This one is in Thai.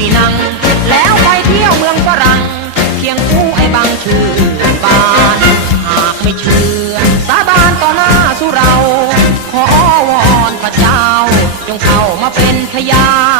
มีนัง แล้วไปเที่ยวเมืองฝรั่งเพียงคู่ไอ้บางชื่อบาน หากไม่เชื่อ สาบานต่อหน้าสุเรา ขอวอนพระเจ้า จงเข้ามาเป็นพยาน